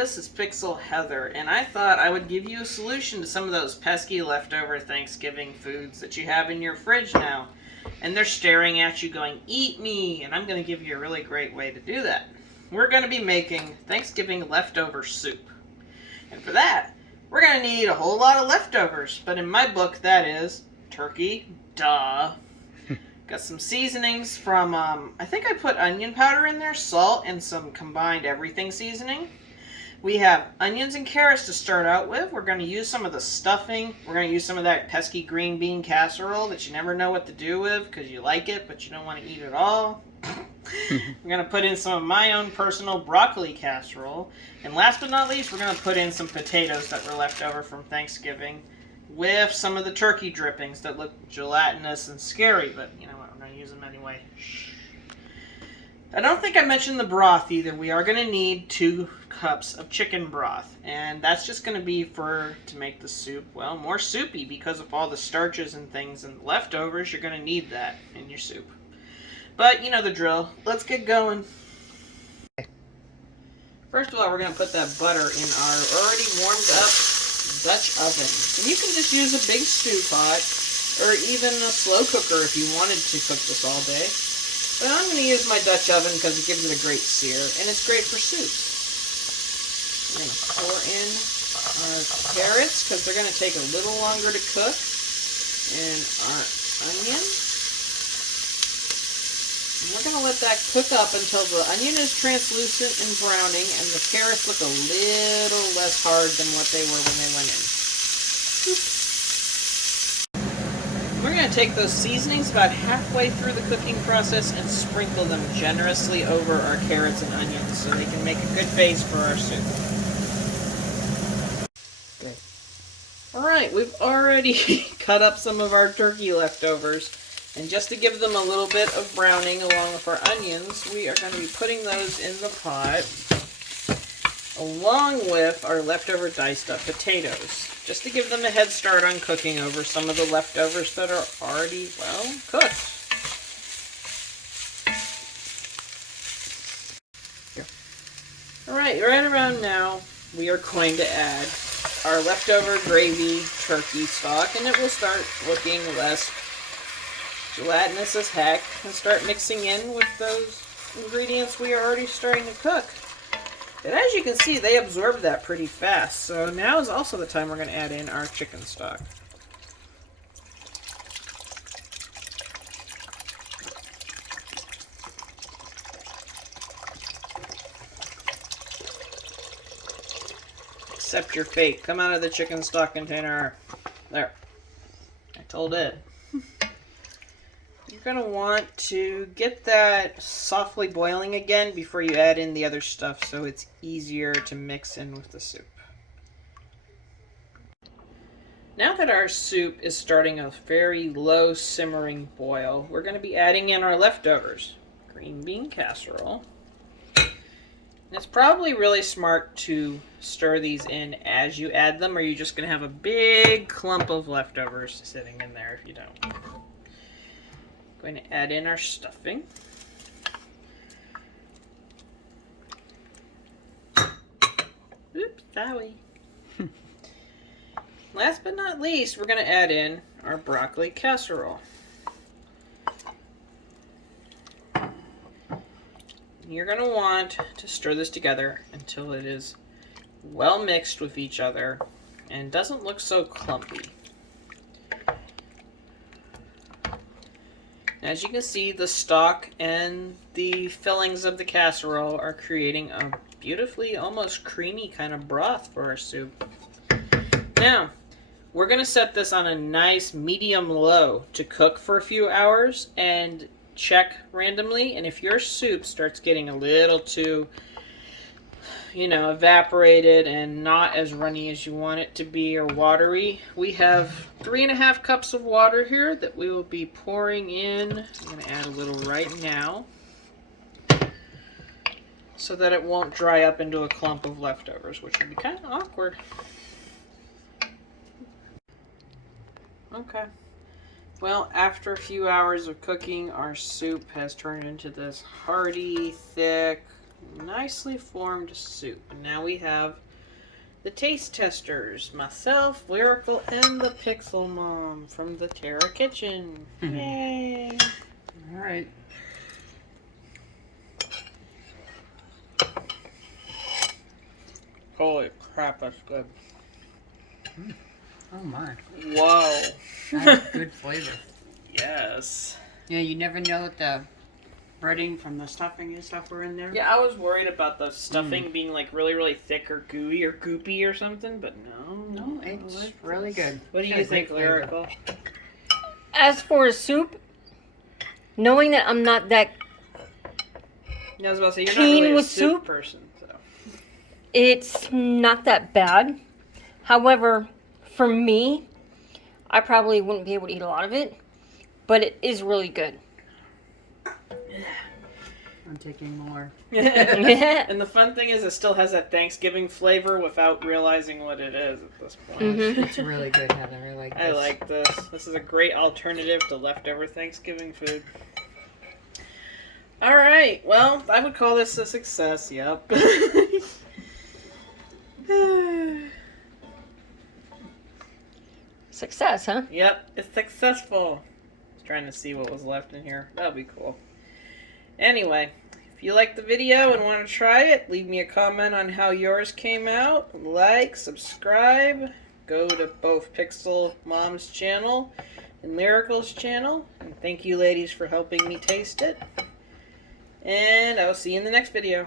this is Pixel Heather, and I thought I would give you a solution to some of those pesky leftover Thanksgiving foods that you have in your fridge now. And they're staring at you going, "Eat me!" And I'm going to give you a really great way to do that. We're going to be making Thanksgiving leftover soup. And for that, we're going to need a whole lot of leftovers. But in my book, that is turkey, duh. Got some seasonings from, I think I put onion powder in there, salt, and some combined everything seasoning. We have onions and carrots to start out with. We're going to use some of the stuffing. We're going to use some of that pesky green bean casserole that you never know what to do with because you like it, but you don't want to eat it all. We're going to put in some of my own personal broccoli casserole. And last but not least, we're going to put in some potatoes that were left over from Thanksgiving with some of the turkey drippings that look gelatinous and scary, but you know what, we're going to use them anyway. I don't think I mentioned the broth either. We are going to need 2 cups of chicken broth, and that's just going to be to make the soup, well, more soupy because of all the starches and things and leftovers. You're going to need that in your soup. But you know the drill. Let's get going. First of all, we're going to put that butter in our already warmed up Dutch oven. And you can just use a big stew pot or even a slow cooker if you wanted to cook this all day. But I'm going to use my Dutch oven because it gives it a great sear, and it's great for soups. We're going to pour in our carrots because they're going to take a little longer to cook, and our onion. And we're going to let that cook up until the onion is translucent and browning, and the carrots look a little less hard than what they were when they went in. We're going to take those seasonings about halfway through the cooking process and sprinkle them generously over our carrots and onions so they can make a good base for our soup. Okay. Alright, we've already cut up some of our turkey leftovers, and just to give them a little bit of browning along with our onions, we are going to be putting those in the pot along with our leftover diced up potatoes, just to give them a head start on cooking over some of the leftovers that are already, well, cooked. Alright, right around now, we are going to add our leftover gravy turkey stock, and it will start looking less gelatinous as heck, and start mixing in with those ingredients we are already starting to cook. And as you can see, they absorb that pretty fast. So now is also the time we're going to add in our chicken stock. Accept your fate. Come out of the chicken stock container. There. I told it. You're going to want to get that softly boiling again before you add in the other stuff so it's easier to mix in with the soup. Now that our soup is starting a very low simmering boil, we're going to be adding in our leftovers. Green bean casserole. And it's probably really smart to stir these in as you add them, or you're just going to have a big clump of leftovers sitting in there if you don't. Going to add in our stuffing. Oops, sorry. Last but not least, we're going to add in our broccoli casserole. You're going to want to stir this together until it is well mixed with each other and doesn't look so clumpy. As you can see, the stock and the fillings of the casserole are creating a beautifully, almost creamy kind of broth for our soup. Now, we're going to set this on a nice medium-low to cook for a few hours and check randomly. And if your soup starts getting a little too, evaporated and not as runny as you want it to be or watery, we have 3.5 cups of water here that we will be pouring in. I'm going to add a little right now so that it won't dry up into a clump of leftovers, which would be kind of awkward. Okay. Well, after a few hours of cooking, our soup has turned into this hearty, thick, nicely formed soup. And now we have the taste testers, myself, Lyrical, and the Pixel Mom from the Terra Kitchen. Yay! All right. Holy crap, that's good. Oh my. Whoa. That's good flavor. Yes. Yeah, you never know what the breading from the stuffing and stuff were in there. Yeah, I was worried about the stuffing being like really, really thick or gooey or goopy or something, but no. No, it's really good. What do Got you a great think, flavor. Lyrical? As for a soup, knowing that I'm not that, Yeah, I was about to say, you're not Keen really a with soup soup? person, so. it's not that bad. However, for me, I probably wouldn't be able to eat a lot of it, but it is really good. I'm taking more. And the fun thing is, it still has that Thanksgiving flavor without realizing what it is at this point. It's really good, Heather. I like this. I like this. This is a great alternative to leftover Thanksgiving food. Alright, well, I would call this a success, yep. Success, huh? Yep, it's successful. I was trying to see what was left in here. That would be cool. Anyway, if you liked the video and want to try it, leave me a comment on how yours came out. Like, subscribe, go to both Pixel Mom's channel and Lyrical's channel. And thank you ladies for helping me taste it. And I will see you in the next video.